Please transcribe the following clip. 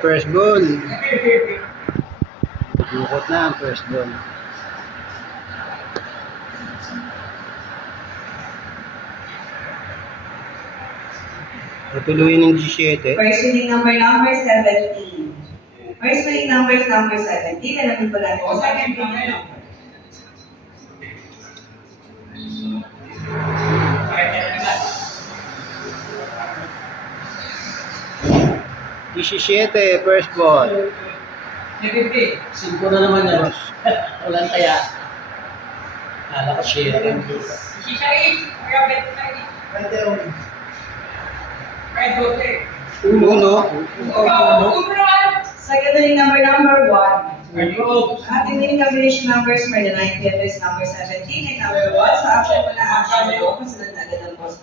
first ball. Bukot na ang first ball. Patuloyin ng 17. First winning number 17. First winning number 17. Alamin po natin ang second winning number. First ball. 50. 5 na naman yan. Walang kaya. Kala ko share ang dito. Uno. Second winning number 1. Ating winning combination numbers for the 90th is number 17 and number 1. So, action po na action. Kasunod na agad ang boss.